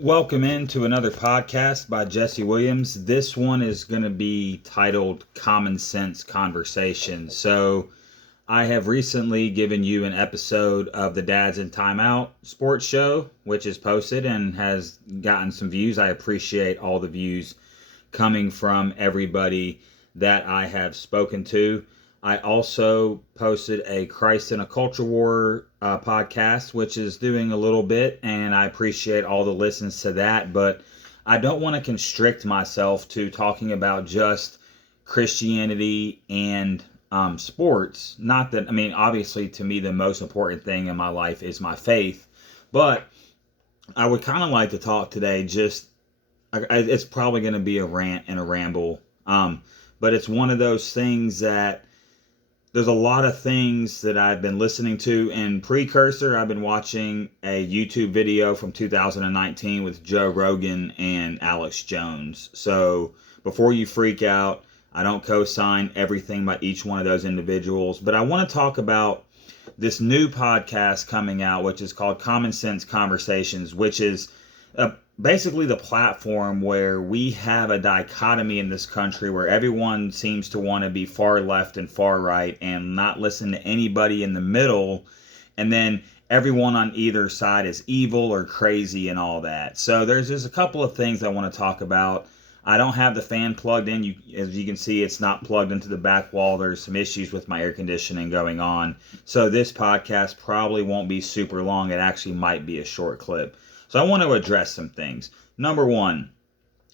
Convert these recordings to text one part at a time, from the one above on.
Welcome into another podcast by Jesse Williams. This one is going to be titled Common Sense Conversation. So, I have recently given you an episode of the Dads in Timeout sports show, which is posted and has gotten some views. I appreciate all the views coming from everybody that I have spoken to. I also posted a Christ in a Culture War podcast, which is doing a little bit, and I appreciate all the listens to that. But I don't want to constrict myself to talking about just Christianity and sports. Not that, obviously, to me, the most important thing in my life is my faith. But I would kind of like to talk today it's probably going to be a rant and a ramble. But it's one of those things that there's a lot of things that I've been listening to. In precursor, I've been watching a YouTube video from 2019 with Joe Rogan and Alex Jones. So before you freak out, I don't co-sign everything by each one of those individuals. But I want to talk about this new podcast coming out, which is called Common Sense Conversations, which is basically the platform where we have a dichotomy in this country where everyone seems to want to be far left and far right and not listen to anybody in the middle. And then everyone on either side is evil or crazy and all that. So there's just a couple of things I want to talk about. I don't have the fan plugged in. As you can see, it's not plugged into the back wall. There's some issues with my air conditioning going on. So this podcast probably won't be super long. It actually might be a short clip. So I want to address some things. Number one,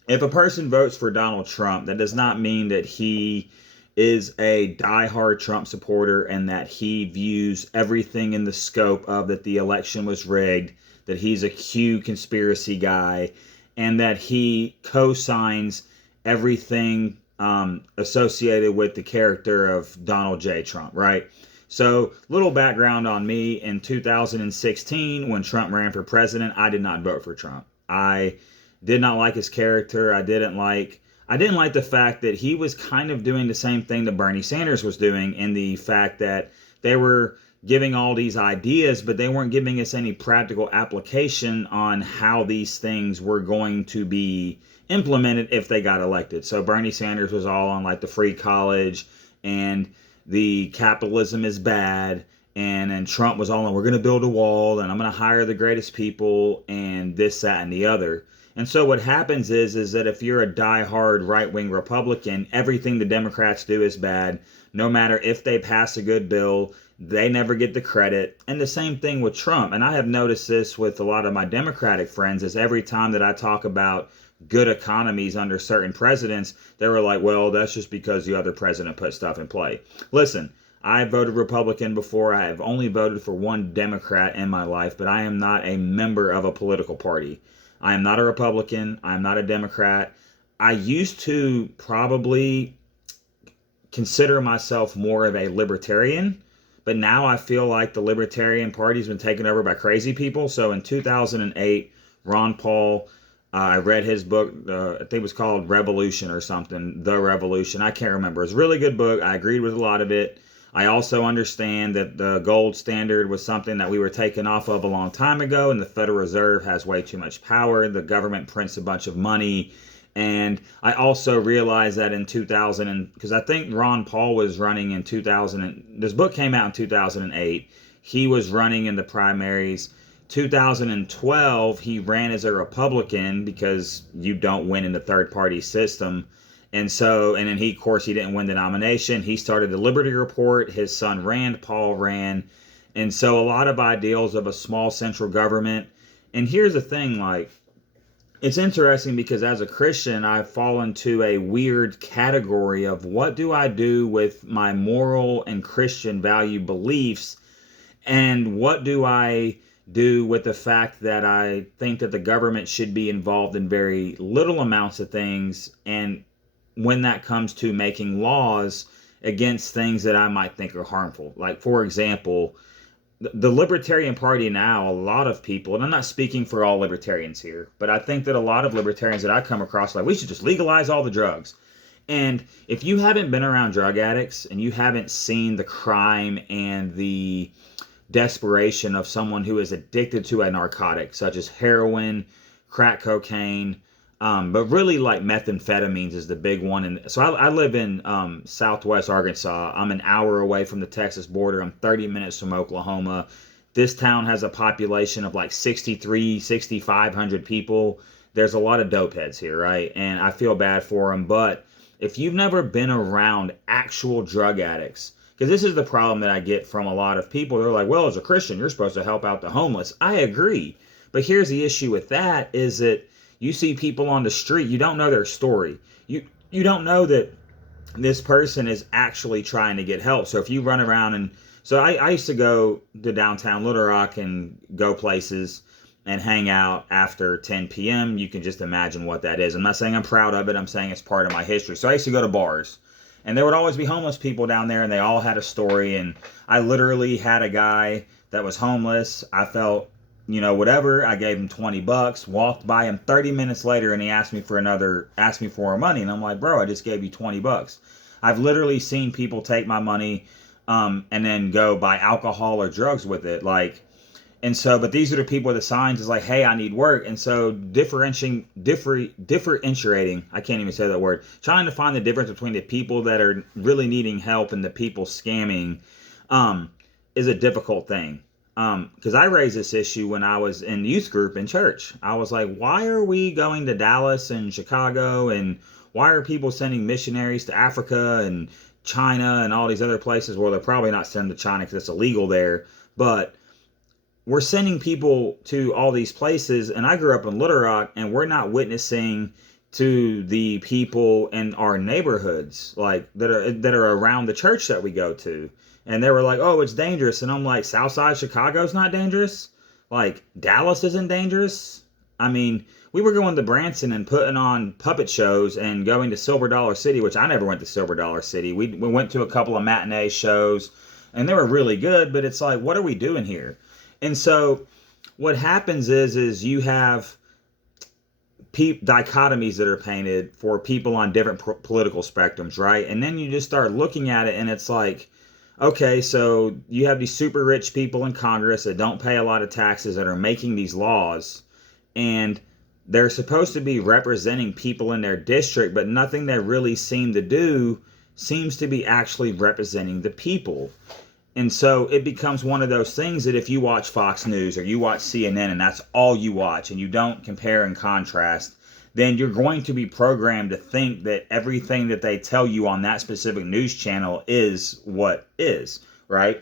if a person votes for Donald Trump, that does not mean that he is a diehard Trump supporter and that he views everything in the scope of that the election was rigged, that he's a Q conspiracy guy, and that he co-signs everything associated with the character of Donald J. Trump, right? So, little background on me. In 2016, when Trump ran for president, I did not vote for Trump. I did not like his character. I didn't like the fact that he was kind of doing the same thing that Bernie Sanders was doing, in the fact that they were giving all these ideas, but they weren't giving us any practical application on how these things were going to be implemented if they got elected. So Bernie Sanders was all on like the free college and the capitalism is bad, and then Trump was all on, we're going to build a wall and I'm going to hire the greatest people and this, that, and the other. And so what happens is that if you're a diehard right-wing Republican, everything the Democrats do is bad. No matter if they pass a good bill, they never get the credit. And the same thing with Trump. And I have noticed this with a lot of my Democratic friends, is every time that I talk about good economies under certain presidents, they were like, well, that's just because the other president put stuff in play. Listen, I voted Republican before. I have only voted for one Democrat in my life, but I am not a member of a political party. I am not a Republican. I am not a Democrat. I used to probably consider myself more of a libertarian, but now I feel like the Libertarian Party has been taken over by crazy people. So in 2008, Ron Paul, I read his book, I think it was called Revolution or something, The Revolution. I can't remember. It's a really good book. I agreed with a lot of it. I also understand that the gold standard was something that we were taken off of a long time ago, and the Federal Reserve has way too much power. The government prints a bunch of money. And I also realized that in 2000, because I think Ron Paul was running in 2000, this book came out in 2008. He was running in the primaries. 2012, he ran as a Republican because you don't win in the third party system. And then of course, he didn't win the nomination. He started the Liberty Report. His son Rand Paul ran. And so a lot of ideals of a small central government. And here's the thing, it's interesting because as a Christian, I've fallen to a weird category of what do I do with my moral and Christian value beliefs, and what do I do with the fact that I think that the government should be involved in very little amounts of things, and when that comes to making laws against things that I might think are harmful. Like, for example, the Libertarian Party now, a lot of people, and I'm not speaking for all libertarians here, but I think that a lot of libertarians that I come across, like, we should just legalize all the drugs. And if you haven't been around drug addicts and you haven't seen the crime and the desperation of someone who is addicted to a narcotic, such as heroin, crack cocaine, but really like methamphetamines is the big one. And so I live in Southwest Arkansas. I'm an hour away from the Texas border. I'm 30 minutes from Oklahoma. This town has a population of like 6,500 people. There's a lot of dope heads here, right? And I feel bad for them. But if you've never been around actual drug addicts, because this is the problem that I get from a lot of people. They're like, well, as a Christian, you're supposed to help out the homeless. I agree. But here's the issue with that is that you see people on the street, you don't know their story. You don't know that this person is actually trying to get help. So if you run around and so I used to go to downtown Little Rock and go places and hang out after 10 p.m. You can just imagine what that is. I'm not saying I'm proud of it. I'm saying it's part of my history. So I used to go to bars. And there would always be homeless people down there, and they all had a story. And I literally had a guy that was homeless. I felt, whatever. I gave him $20, walked by him 30 minutes later, and he asked me for more money. And I'm like, bro, I just gave you $20. I've literally seen people take my money and then go buy alcohol or drugs with it. But these are the people with the signs is like, hey, I need work. And so differentiating, I can't even say that word, trying to find the difference between the people that are really needing help and the people scamming is a difficult thing. Because I raised this issue when I was in youth group in church. I was like, why are we going to Dallas and Chicago, and why are people sending missionaries to Africa and China and all these other places? Well, they're probably not sending to China because it's illegal there, but we're sending people to all these places. And I grew up in Little Rock, and we're not witnessing to the people in our neighborhoods, like that are around the church that we go to. And they were like, oh, it's dangerous. And I'm like, Southside Chicago's not dangerous? Like, Dallas isn't dangerous? I mean, we were going to Branson and putting on puppet shows and going to Silver Dollar City, which I never went to Silver Dollar City. We went to a couple of matinee shows, and they were really good, but it's like, what are we doing here? And so what happens is you have dichotomies that are painted for people on different political spectrums, right? And then you just start looking at it, and it's like, okay, so you have these super rich people in Congress that don't pay a lot of taxes that are making these laws, and they're supposed to be representing people in their district, but nothing they really seem to do seems to be actually representing the people. And so it becomes one of those things that if you watch Fox News or you watch CNN and that's all you watch and you don't compare and contrast, then you're going to be programmed to think that everything that they tell you on that specific news channel is what is, right?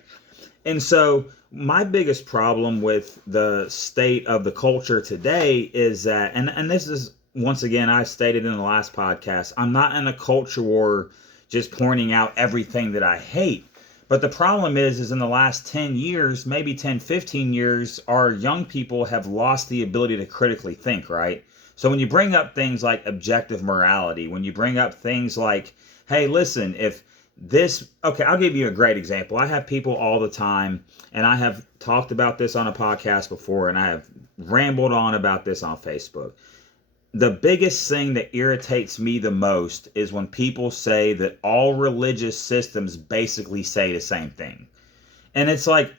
And so my biggest problem with the state of the culture today is that, and this is, once again, I stated in the last podcast, I'm not in a culture war just pointing out everything that I hate. But the problem is in the last 10 years, maybe 10, 15 years, our young people have lost the ability to critically think, right? So when you bring up things like objective morality, when you bring up things like, hey, listen, okay, I'll give you a great example. I have people all the time, and I have talked about this on a podcast before, and I have rambled on about this on Facebook. The biggest thing that irritates me the most is when people say that all religious systems basically say the same thing. And it's like,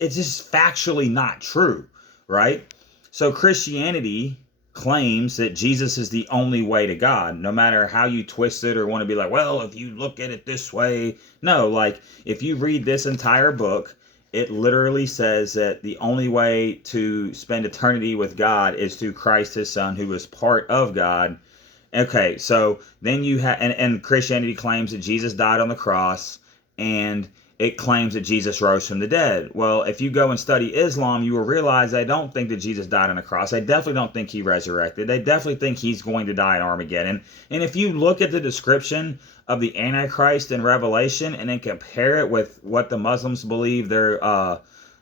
it's just factually not true, right? So Christianity claims that Jesus is the only way to God, no matter how you twist it or want to be like, well, if you look at it this way. No, like, if you read this entire book, it literally says that the only way to spend eternity with God is through Christ, his son, who is part of God. Okay, so then you have, and Christianity claims that Jesus died on the cross, and it claims that Jesus rose from the dead. Well, if you go and study Islam, you will realize they don't think that Jesus died on the cross. They definitely don't think he resurrected. They definitely think he's going to die in Armageddon. And if you look at the description of the Antichrist in Revelation and then compare it with what the Muslims believe the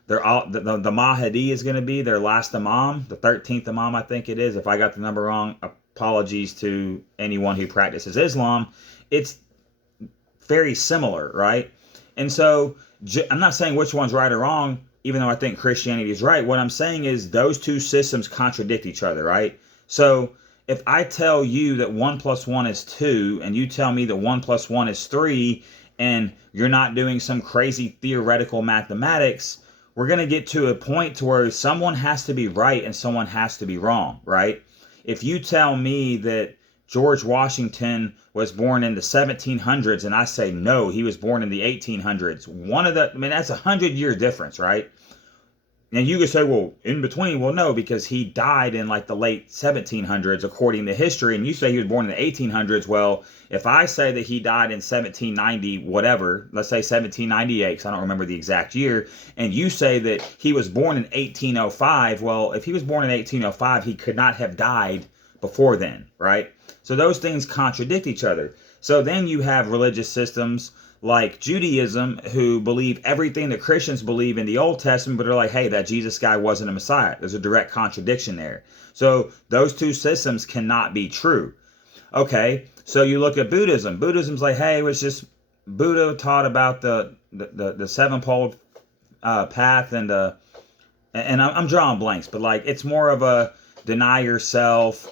Mahdi is going to be, their last Imam, the 13th Imam, I think it is. If I got the number wrong, apologies to anyone who practices Islam. It's very similar, right? And so I'm not saying which one's right or wrong, even though I think Christianity is right. What I'm saying is those two systems contradict each other, right? So if I tell you that 1 + 1 is 2, and you tell me that 1 + 1 is 3, and you're not doing some crazy theoretical mathematics, we're going to get to a point to where someone has to be right and someone has to be wrong, right? If you tell me that George Washington was born in the 1700s and I say no, he was born in the 1800s, that's 100-year difference, right? And you could say, well, in between, well, no, because he died in like the late 1700s, according to history, and you say he was born in the 1800s. Well, if I say that he died in 1790, whatever, let's say 1798, because I don't remember the exact year, and you say that he was born in 1805, well, if he was born in 1805, he could not have died before then, right? So those things contradict each other. So then you have religious systems like Judaism, who believe everything that Christians believe in the Old Testament, but are like, hey, that Jesus guy wasn't a Messiah. There's a direct contradiction there. So those two systems cannot be true. Okay, so you look at Buddhism. Buddhism's like, hey, it was just Buddha taught about the sevenfold path, and I'm drawing blanks, but like it's more of a deny yourself.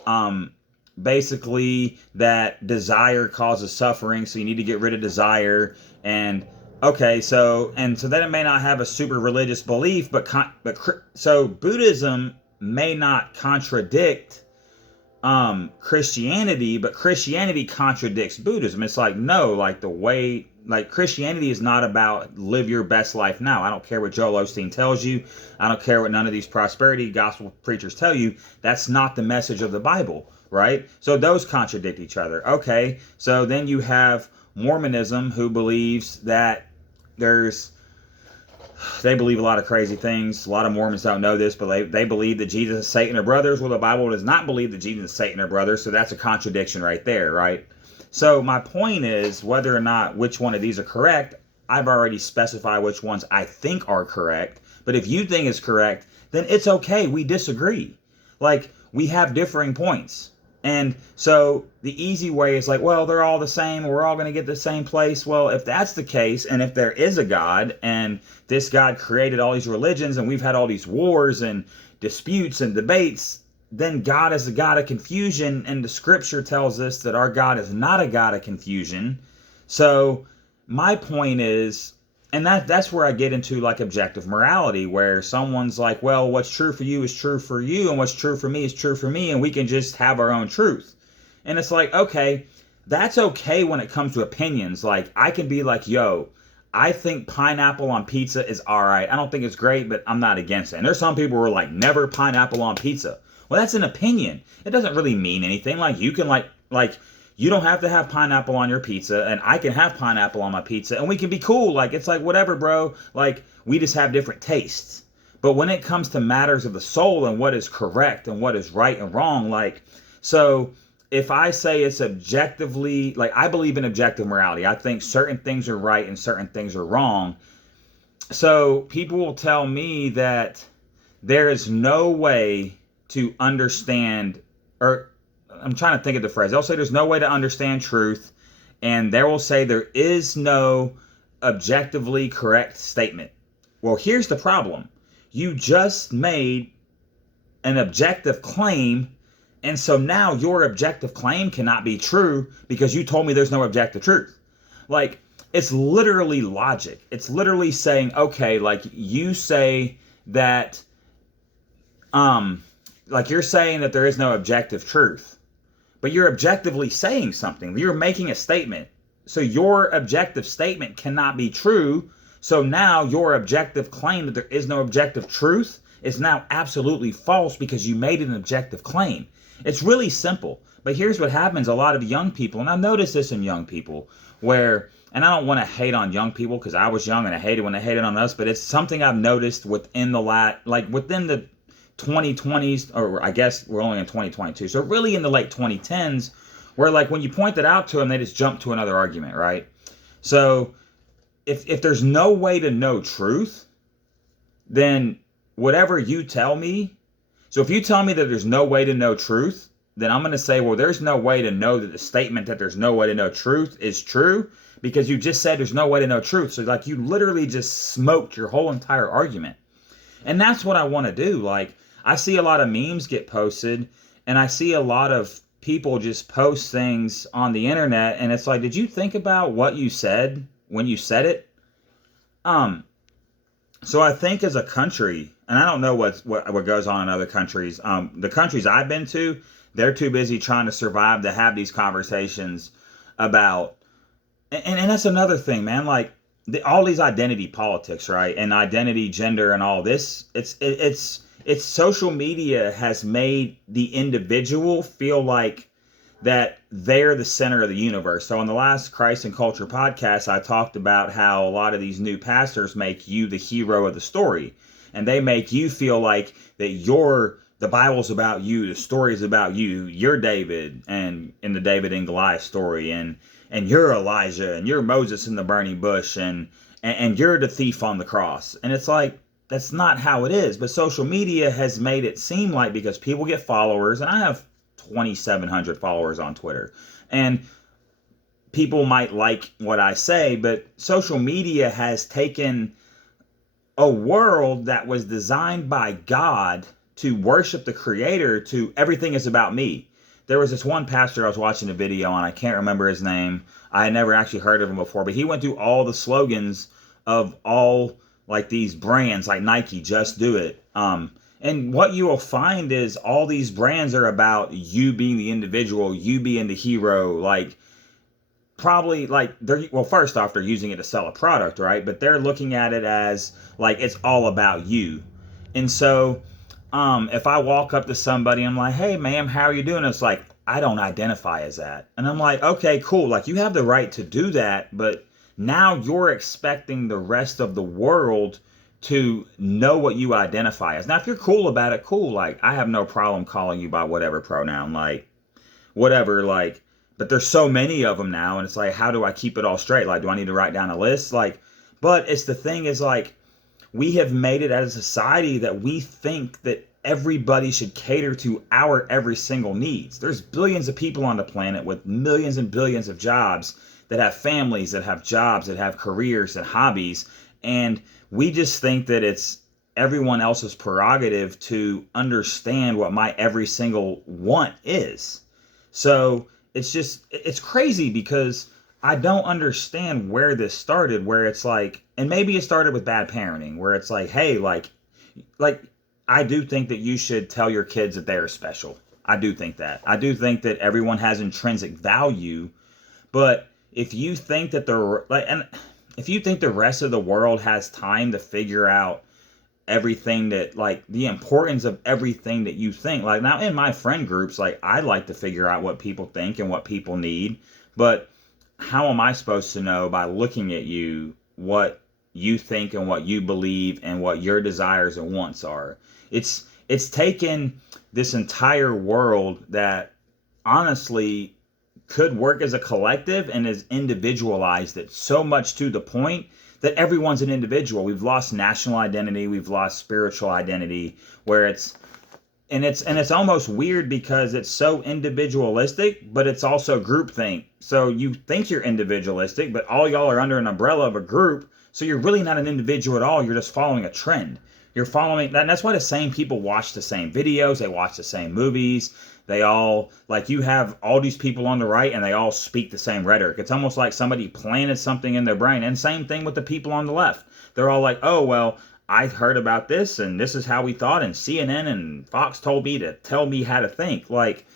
Basically that desire causes suffering, so you need to get rid of desire. And okay, so then it may not have a super religious belief, so Buddhism may not contradict Christianity, but Christianity contradicts Buddhism. It's like, no, like the way, like Christianity is not about live your best life now. I don't care what Joel Osteen tells you. I don't care what none of these prosperity gospel preachers tell you. That's not the message of the Bible. Right? So those contradict each other. Okay, so then you have Mormonism, who believes that they believe a lot of crazy things. A lot of Mormons don't know this, but they believe that Jesus and Satan are brothers. Well, the Bible does not believe that Jesus and Satan are brothers, so that's a contradiction right there, right? So my point is, whether or not which one of these are correct, I've already specified which ones I think are correct. But if you think it's correct, then it's okay. We disagree. Like, we have differing points. And so the easy way is like, well, they're all the same. We're all going to get the same place. Well, if that's the case, and if there is a God, and this God created all these religions, and we've had all these wars and disputes and debates, then God is a God of confusion. And the scripture tells us that our God is not a God of confusion. So my point is, and that's where I get into like objective morality, where someone's like, well, what's true for you is true for you, and what's true for me is true for me, and we can just have our own truth. And it's like, okay, that's okay when it comes to opinions. Like, I can be like, yo, I think pineapple on pizza is all right. I don't think it's great, but I'm not against it. And there's some people who are like, never pineapple on pizza. Well, that's an opinion. It doesn't really mean anything. Like, you can like you don't have to have pineapple on your pizza, and I can have pineapple on my pizza, and we can be cool. Like, it's like, whatever, bro. Like, we just have different tastes. But when it comes to matters of the soul and what is correct and what is right and wrong, like, so if I say it's objectively, like, I believe in objective morality. I think certain things are right and certain things are wrong. So people will tell me that there is no way to understand, or I'm trying to think of the phrase. They'll say there's no way to understand truth, and they will say there is no objectively correct statement. Well, here's the problem. You just made an objective claim, and so now your objective claim cannot be true because you told me there's no objective truth. Like, it's literally logic. It's literally saying, okay, like you say that, like you're saying that there is no objective truth. But you're objectively saying something. You're making a statement. So your objective statement cannot be true. So now your objective claim that there is no objective truth is now absolutely false because you made an objective claim. It's really simple. But here's what happens. A lot of young people, and I've noticed this in young people, where, and I don't want to hate on young people because I was young and I hated when they hated on us, but it's something I've noticed within the 2020s, or I guess we're only in 2022, so really in the late 2010s, where like when you point that out to them, they just jump to another argument, right? So if there's no way to know truth, then whatever you tell me, so if you tell me that there's no way to know truth, then I'm going to say, well, there's no way to know that the statement that there's no way to know truth is true, because you just said there's no way to know truth. So like you literally just smoked your whole entire argument. And that's what I want to do. Like, I see a lot of memes get posted, and I see a lot of people just post things on the internet, and it's like, did you think about what you said when you said it? So I think as a country, and I don't know what goes on in other countries. The countries I've been to, they're too busy trying to survive to have these conversations about. And that's another thing, man. Like all these identity politics, right? And identity, gender, and all this. It's social media has made the individual feel like that they're the center of the universe. So on the last Christ and Culture podcast, I talked about how a lot of these new pastors make you the hero of the story. And they make you feel like that the Bible's about you, the story's about you, you're David and in the David and Goliath story, and you're Elijah and you're Moses in the burning bush and you're the thief on the cross. And it's like that's not how it is. But social media has made it seem like because people get followers, and I have 2,700 followers on Twitter. And people might like what I say, but social media has taken a world that was designed by God to worship the Creator to everything is about me. There was this one pastor I was watching a video on, I can't remember his name. I had never actually heard of him before, but he went through all the slogans of all like these brands like Nike, Just Do It. And what you will find is all these brands are about you being the individual, you being the hero. Like probably like first off, they're using it to sell a product, right? But they're looking at it as like it's all about you. And so if I walk up to somebody, I'm like, hey ma'am, how are you doing? It's like, I don't identify as that. And I'm like, okay, cool. Like you have the right to do that, but now you're expecting the rest of the world to know what you identify as. Now, if you're cool about it, cool. Like, I have no problem calling you by whatever pronoun, like, whatever, like, but there's so many of them now, and it's like, how do I keep it all straight? Like, do I need to write down a list? Like, but it's the thing is, like, we have made it as a society that we think that everybody should cater to our every single needs. There's billions of people on the planet with millions and billions of jobs that have families, that have jobs, that have careers and hobbies. And we just think that it's everyone else's prerogative to understand what my every single want is. So it's crazy because I don't understand where this started, where it's like, and maybe it started with bad parenting, where it's like, hey, like I do think that you should tell your kids that they are special. I do think that. I do think that everyone has intrinsic value, but if you think that if you think the rest of the world has time to figure out everything that like the importance of everything that you think, like now in my friend groups, like I like to figure out what people think and what people need, but how am I supposed to know by looking at you what you think and what you believe and what your desires and wants are? It's taken this entire world that honestly could work as a collective and is individualized it so much to the point that everyone's an individual. We've lost national identity, we've lost spiritual identity, where it's almost weird because it's so individualistic, but it's also groupthink. So you think you're individualistic, but all y'all are under an umbrella of a group, so you're really not an individual at all, you're just following a trend. You're following that, and that's why the same people watch the same videos, they watch the same movies. They all, like, you have all these people on the right and they all speak the same rhetoric. It's almost like somebody planted something in their brain. And same thing with the people on the left. They're all like, oh, well, I heard about this and this is how we thought. And CNN and Fox told me to tell me how to think. Like,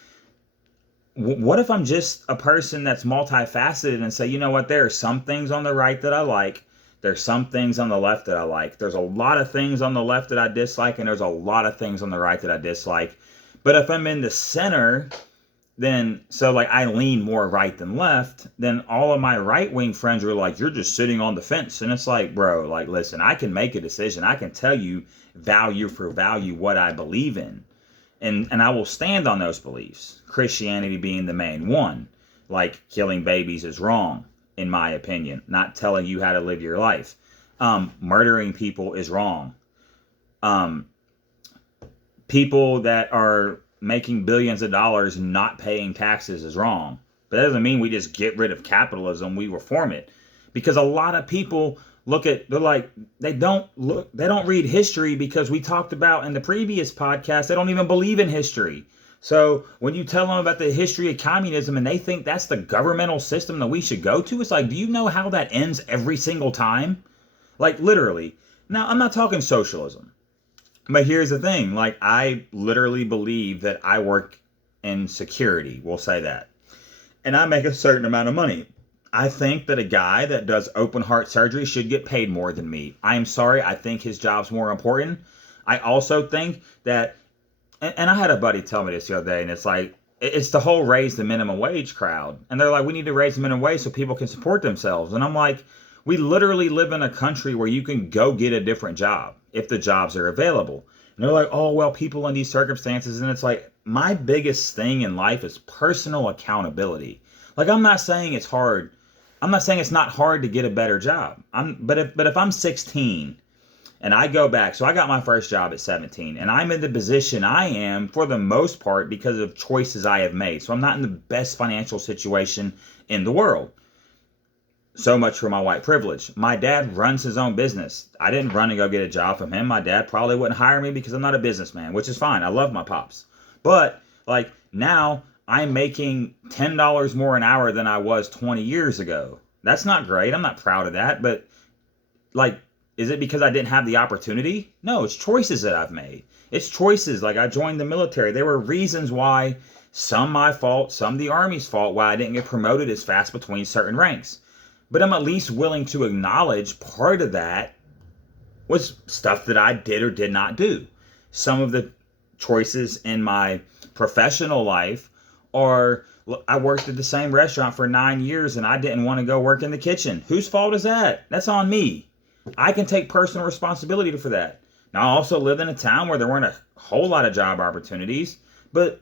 what if I'm just a person that's multifaceted and say, you know what, there are some things on the right that I like. There's some things on the left that I like. There's a lot of things on the left that I dislike. And there's a lot of things on the right that I dislike. But if I'm in the center, then, so like I lean more right than left, then all of my right-wing friends are like, you're just sitting on the fence. And it's like, bro, like, listen, I can make a decision. I can tell you value for value what I believe in. And I will stand on those beliefs. Christianity being the main one. Like killing babies is wrong, in my opinion. Not telling you how to live your life. Murdering people is wrong. People that are making billions of dollars not paying taxes is wrong. But that doesn't mean we just get rid of capitalism, we reform it. Because a lot of people they don't read history, because we talked about in the previous podcast, they don't even believe in history. So when you tell them about the history of communism and they think that's the governmental system that we should go to, it's like, do you know how that ends every single time? Like literally. Now, I'm not talking socialism, but here's the thing. Like, I literally believe that I work in security, we'll say that, and I make a certain amount of money. I think that a guy that does open heart surgery should get paid more than me. I am sorry, I think his job's more important. I also think that, and I had a buddy tell me this the other day, and it's like, it's the whole raise the minimum wage crowd. And they're like, we need to raise the minimum wage so people can support themselves. And I'm like, we literally live in a country where you can go get a different job if the jobs are available. And they're like, oh, well, people in these circumstances. And it's like, my biggest thing in life is personal accountability. Like, I'm not saying it's hard. I'm not saying it's not hard to get a better job. But if I'm 16 and I go back, so I got my first job at 17, and I'm in the position I am for the most part because of choices I have made. So I'm not in the best financial situation in the world. So much for my white privilege. My dad runs his own business. I didn't run and go get a job from him. My dad probably wouldn't hire me because I'm not a businessman, which is fine. I love my pops. But like now I'm making $10 more an hour than I was 20 years ago. That's not great. I'm not proud of that, but like, is it because I didn't have the opportunity? No, it's choices that I've made. It's choices. Like, I joined the military. There were reasons why, some my fault, some the Army's fault, why I didn't get promoted as fast between certain ranks. But I'm at least willing to acknowledge part of that was stuff that I did or did not do. Some of the choices in my professional life are, I worked at the same restaurant for 9 years and I didn't want to go work in the kitchen. Whose fault is that? That's on me. I can take personal responsibility for that. Now, I also lived in a town where there weren't a whole lot of job opportunities, but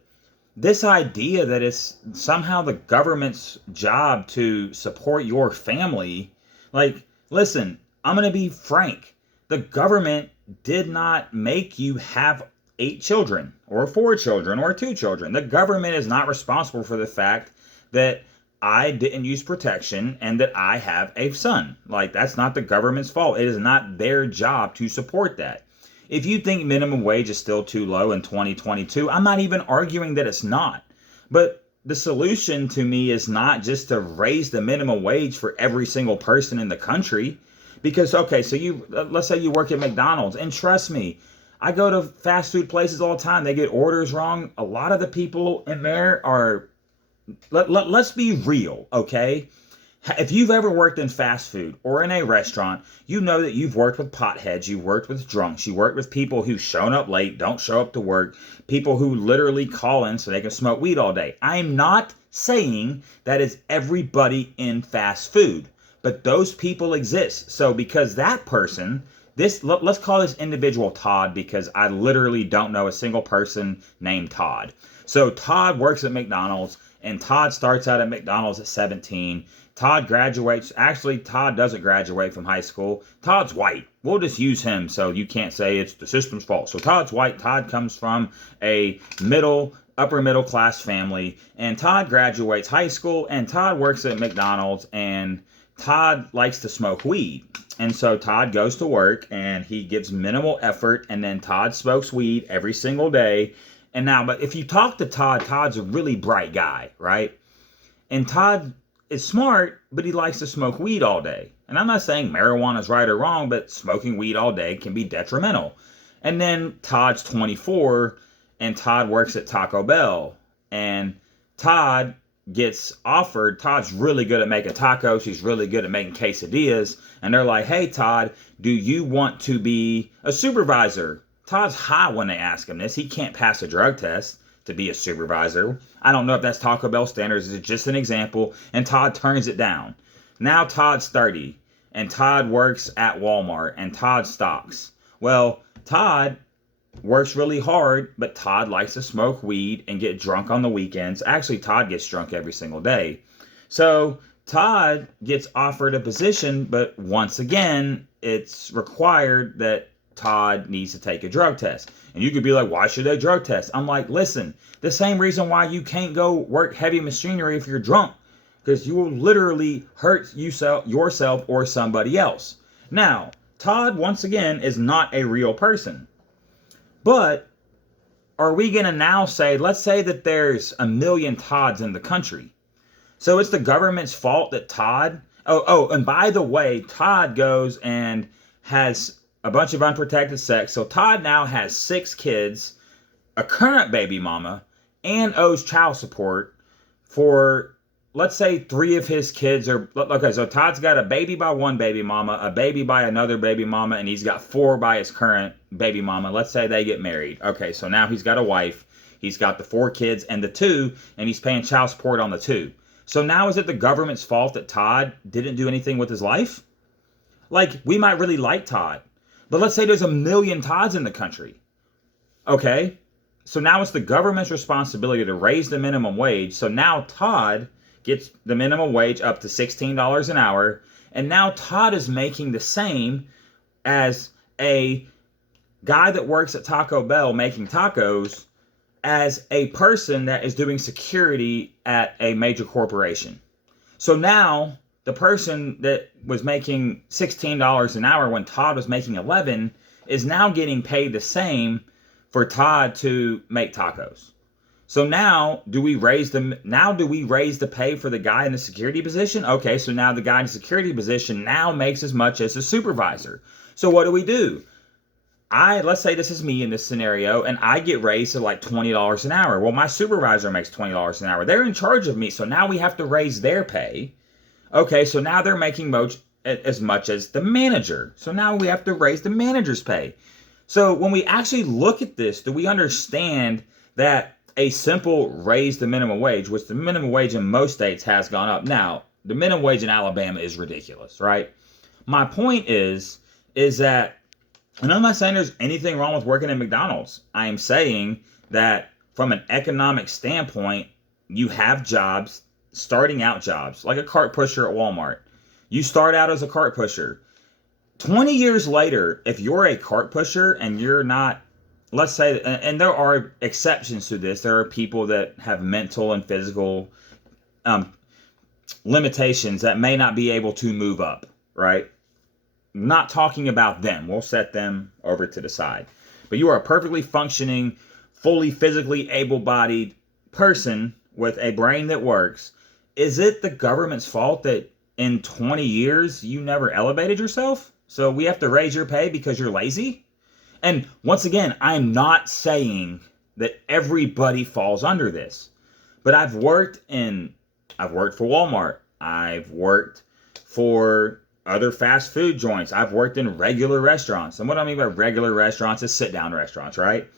this idea that it's somehow the government's job to support your family, like, listen, I'm going to be frank. The government did not make you have 8 children or 4 children or 2 children. The government is not responsible for the fact that I didn't use protection and that I have a son. Like, that's not the government's fault. It is not their job to support that. If you think minimum wage is still too low in 2022, I'm not even arguing that it's not. But the solution to me is not just to raise the minimum wage for every single person in the country. Because, okay, so let's say you work at McDonald's, and trust me, I go to fast food places all the time. They get orders wrong. A lot of the people in there are, let's be real, okay? If you've ever worked in fast food or in a restaurant, you know that you've worked with potheads, you've worked with drunks, you worked with people who've shown up late, don't show up to work, people who literally call in so they can smoke weed all day. I'm not saying that is everybody in fast food, but those people exist. So because that person, let's call this individual Todd, because I literally don't know a single person named Todd. So Todd works at McDonald's, and Todd starts out at McDonald's at 17. Todd graduates. Actually, Todd doesn't graduate from high school. Todd's white. We'll just use him so you can't say it's the system's fault. So Todd's white. Todd comes from a upper middle class family. And Todd graduates high school, and Todd works at McDonald's, and Todd likes to smoke weed. And so Todd goes to work, and he gives minimal effort, and then Todd smokes weed every single day. And now, but if you talk to Todd, Todd's a really bright guy, right? And Todd is smart, but he likes to smoke weed all day. And I'm not saying marijuana is right or wrong, but smoking weed all day can be detrimental. And then Todd's 24, and Todd works at Taco Bell. And Todd gets offered, Todd's really good at making tacos, he's really good at making quesadillas. And they're like, hey, Todd, do you want to be a supervisor? Todd's high when they ask him this. He can't pass a drug test to be a supervisor. I don't know if that's Taco Bell standards. It's just an example. And Todd turns it down. Now Todd's 30. And Todd works at Walmart. And Todd stocks. Well, Todd works really hard. But Todd likes to smoke weed and get drunk on the weekends. Actually, Todd gets drunk every single day. So Todd gets offered a position. But once again, it's required that Todd needs to take a drug test. And you could be like, why should they drug test? I'm like, listen, the same reason why you can't go work heavy machinery if you're drunk, because you will literally hurt yourself or somebody else. Now, Todd, once again, is not a real person. But are we going to now say, let's say that there's 1 million Todds in the country. So it's the government's fault that Todd, and by the way, Todd goes and has a bunch of unprotected sex. So Todd now has 6 kids, a current baby mama, and owes child support for, let's say, 3 of his kids are, okay, so Todd's got a baby by one baby mama, a baby by another baby mama, and he's got 4 by his current baby mama. Let's say they get married. Okay, so now he's got a wife, he's got the 4 kids and the 2, and he's paying child support on the 2. So now is it the government's fault that Todd didn't do anything with his life? Like, we might really like Todd, but let's say there's a million Todds in the country. Okay, so now it's the government's responsibility to raise the minimum wage. So now Todd gets the minimum wage up to $16 an hour. And now Todd is making the same as a guy that works at Taco Bell making tacos as a person that is doing security at a major corporation. So now the person that was making $16 an hour when Todd was making $11 is now getting paid the same for Todd to make tacos. So now do we raise the pay for the guy in the security position? Okay, so now the guy in the security position now makes as much as the supervisor. So what do? Let's say this is me in this scenario, and I get raised to like $20 an hour. Well, my supervisor makes $20 an hour. They're in charge of me, so now we have to raise their pay. Okay, so now they're making as much as the manager. So now we have to raise the manager's pay. So when we actually look at this, do we understand that a simple raise the minimum wage, which the minimum wage in most states has gone up. Now, the minimum wage in Alabama is ridiculous, right? My point is that, and I'm not saying there's anything wrong with working at McDonald's. I am saying that from an economic standpoint, you have jobs, starting out jobs, like a cart pusher at Walmart. You start out as a cart pusher. 20 years later, if you're a cart pusher and you're not, let's say, and there are exceptions to this, there are people that have mental and physical limitations that may not be able to move up, right? Not talking about them. We'll set them over to the side. But you are a perfectly functioning, fully physically able-bodied person with a brain that works. Is it the government's fault that in 20 years you never elevated yourself? So we have to raise your pay because you're lazy? And once again, I'm not saying that everybody falls under this. But I've worked for Walmart. I've worked for other fast food joints. I've worked in regular restaurants. And what I mean by regular restaurants is sit-down restaurants, right?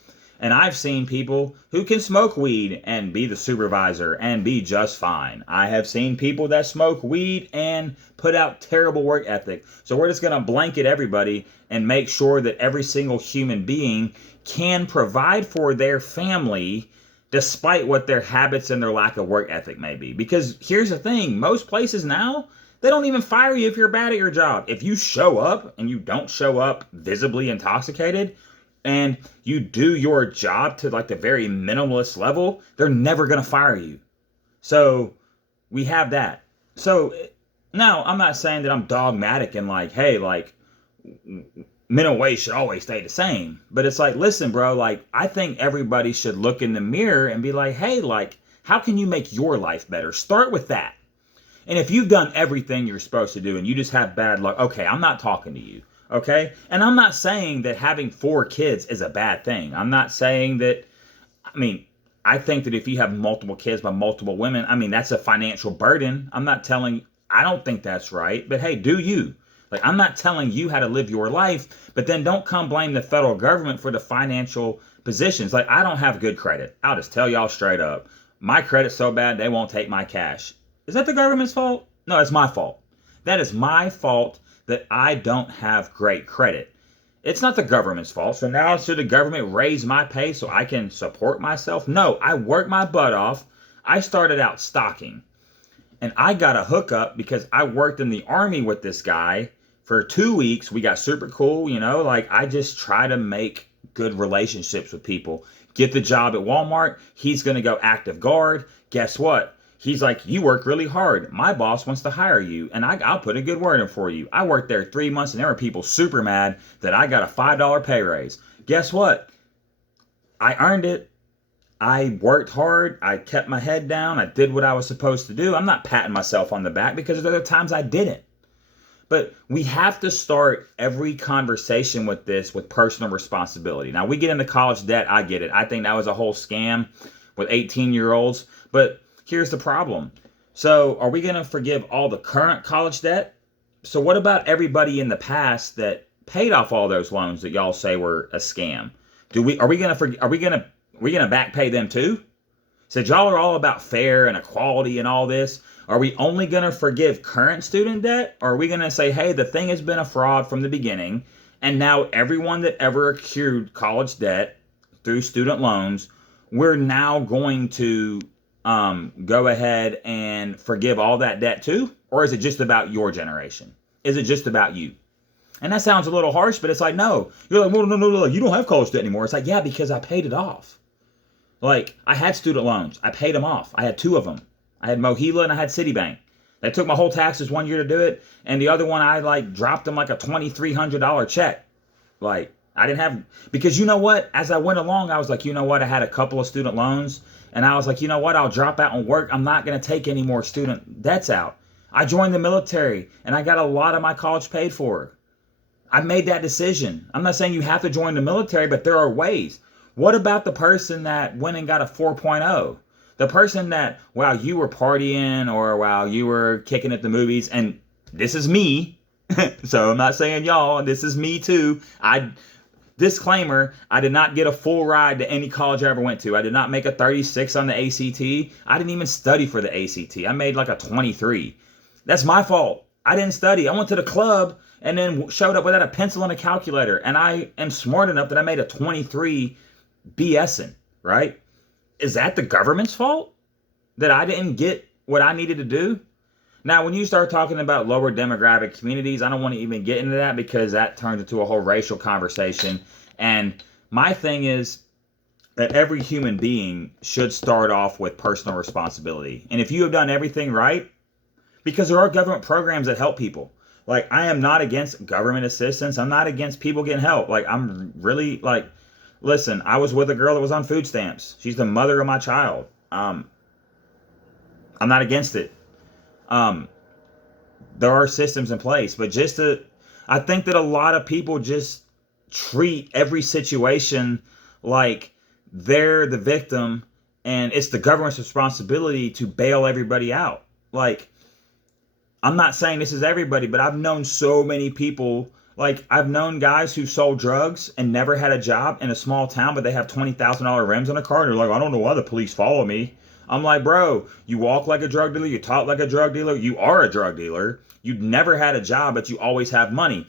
And I've seen people who can smoke weed and be the supervisor and be just fine. I have seen people that smoke weed and put out terrible work ethic. So we're just going to blanket everybody and make sure that every single human being can provide for their family despite what their habits and their lack of work ethic may be. Because here's the thing, most places now, they don't even fire you if you're bad at your job. If you show up and you don't show up visibly intoxicated and you do your job to like the very minimalist level, they're never going to fire you. So we have that. So now I'm not saying that I'm dogmatic and like, hey, like minimum wage should always stay the same. But it's like, listen, bro, like I think everybody should look in the mirror and be like, hey, like how can you make your life better? Start with that. And if you've done everything you're supposed to do and you just have bad luck, okay, I'm not talking to you, okay? And I'm not saying that having 4 kids is a bad thing. I'm not saying that, I think that if you have multiple kids by multiple women, that's a financial burden. I don't think that's right, but hey, do you? Like, I'm not telling you how to live your life, but then don't come blame the federal government for the financial positions. Like, I don't have good credit. I'll just tell y'all straight up. My credit's so bad, they won't take my cash. Is that the government's fault? No, it's my fault. That is my fault that I don't have great credit. It's not the government's fault. So now should the government raise my pay so I can support myself? No, I worked my butt off. I started out stocking. And I got a hookup because I worked in the Army with this guy for 2 weeks. We got super cool, I just try to make good relationships with people. Get the job at Walmart. He's going to go active guard. Guess what? He's like, you work really hard. My boss wants to hire you, and I'll put a good word in for you. I worked there 3 months, and there were people super mad that I got a $5 pay raise. Guess what? I earned it. I worked hard. I kept my head down. I did what I was supposed to do. I'm not patting myself on the back because there are times I didn't. But we have to start every conversation with this with personal responsibility. Now, we get into college debt. I get it. I think that was a whole scam with 18-year-olds. But here's the problem. So are we going to forgive all the current college debt? So what about everybody in the past that paid off all those loans that y'all say were a scam? Are we gonna back pay them too? Said y'all are all about fair and equality and all this. Are we only going to forgive current student debt? Or are we going to say, hey, the thing has been a fraud from the beginning, and now everyone that ever accrued college debt through student loans, we're now going to go ahead and forgive all that debt too? Or is it just about your generation? Is it just about you? And that sounds a little harsh, but it's like, no. You're like, well, no, you don't have college debt anymore. It's like, yeah, because I paid it off. Like, I had student loans. I paid them off. I had two of them. I had Mohila and I had Citibank. They took my whole taxes 1 year to do it. And the other one, I dropped them like a $2,300 check. Like, I didn't have, because you know what? As I went along, I was like, you know what? I had a couple of student loans. And I was like, you know what? I'll drop out and work. I'm not going to take any more student debts out. I joined the military and I got a lot of my college paid for. I made that decision. I'm not saying you have to join the military, but there are ways. What about the person that went and got a 4.0? The person that, while you were partying or while you were kicking at the movies, and this is me, so I'm not saying y'all, this is me too. Disclaimer, I did not get a full ride to any college I ever went to. I did not make a 36 on the ACT. I didn't even study for the ACT. I made like a 23. That's my fault. I didn't study. I went to the club and then showed up without a pencil and a calculator. And I am smart enough that I made a 23 BSing, right? Is that the government's fault that I didn't get what I needed to do? Now, when you start talking about lower demographic communities, I don't want to even get into that because that turns into a whole racial conversation. And my thing is that every human being should start off with personal responsibility. And if you have done everything right, because there are government programs that help people. Like, I am not against government assistance. I'm not against people getting help. Like, I'm really like, listen, I was with a girl that was on food stamps. She's the mother of my child. I'm not against it. There are systems in place, but I think that a lot of people just treat every situation like they're the victim and it's the government's responsibility to bail everybody out. Like, I'm not saying this is everybody, but I've known so many people. Like, I've known guys who sold drugs and never had a job in a small town, but they have $20,000 rims on a car. And they're like, I don't know why the police follow me. I'm like, bro, you walk like a drug dealer. You talk like a drug dealer. You are a drug dealer. You never had a job, but you always have money.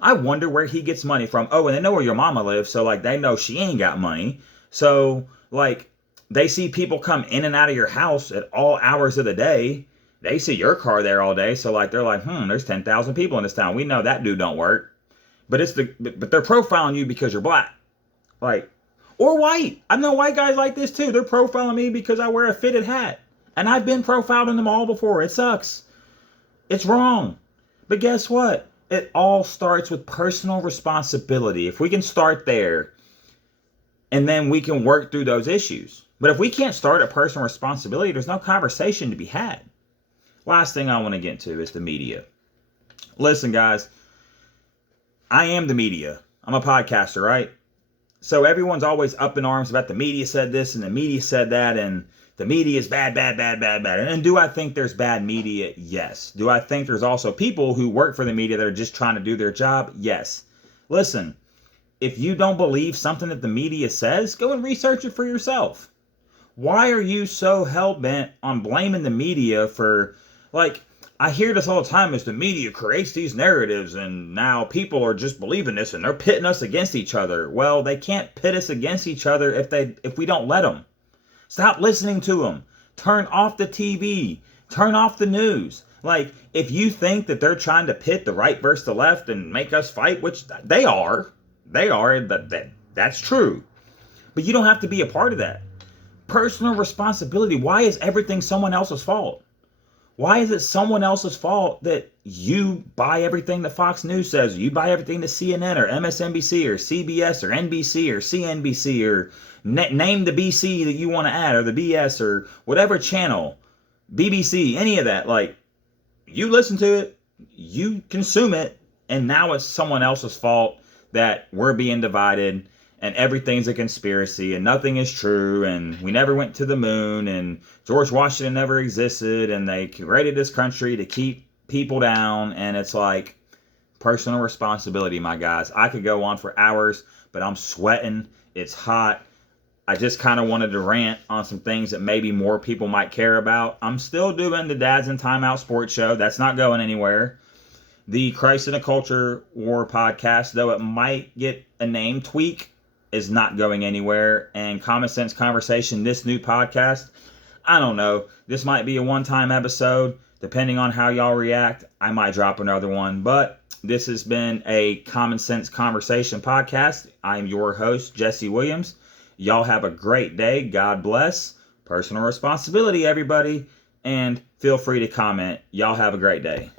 I wonder where he gets money from. Oh, and they know where your mama lives. So, like, they know she ain't got money. So, like, they see people come in and out of your house at all hours of the day. They see your car there all day, so like they're like, there's 10,000 people in this town. We know that dude don't work. But they're profiling you because you're black. Like, or white. I know white guys like this too. They're profiling me because I wear a fitted hat. And I've been profiled in them all before. It sucks. It's wrong. But guess what? It all starts with personal responsibility. If we can start there, and then we can work through those issues. But if we can't start at personal responsibility, there's no conversation to be had. Last thing I want to get into is the media. Listen, guys, I am the media. I'm a podcaster, right? So everyone's always up in arms about the media said this and the media said that and the media is bad. And do I think there's bad media? Yes. Do I think there's also people who work for the media that are just trying to do their job? Yes. Listen, if you don't believe something that the media says, go and research it for yourself. Why are you so hell-bent on blaming the media for... Like, I hear this all the time is the media creates these narratives and now people are just believing this and they're pitting us against each other. Well, they can't pit us against each other if we don't let them. Stop listening to them. Turn off the TV. Turn off the news. Like, if you think that they're trying to pit the right versus the left and make us fight, which they are, that's true. But you don't have to be a part of that. Personal responsibility. Why is everything someone else's fault? Why is it someone else's fault that you buy everything that Fox News says? You buy everything that CNN or MSNBC or CBS or NBC or CNBC or name the BC that you want to add or the BS or whatever channel, BBC, any of that. Like, you listen to it. you consume it, and now it's someone else's fault that we're being divided and everything's a conspiracy and nothing is true and we never went to the moon and George Washington never existed and they created this country to keep people down. And it's like, personal responsibility, my guys. I could go on for hours, but I'm sweating. It's hot. I just kind of wanted to rant on some things that maybe more people might care about. I'm still doing the Dads in Timeout sports show. That's not going anywhere. The Christ in a Culture War podcast, though it might get a name tweak, is not going anywhere. And Common Sense Conversation, this new podcast, I don't know. This might be a one-time episode. Depending on how y'all react, I might drop another one. But this has been a Common Sense Conversation podcast. I'm your host, Jesse Williams. Y'all have a great day. God bless. Personal responsibility, everybody. And feel free to comment. Y'all have a great day.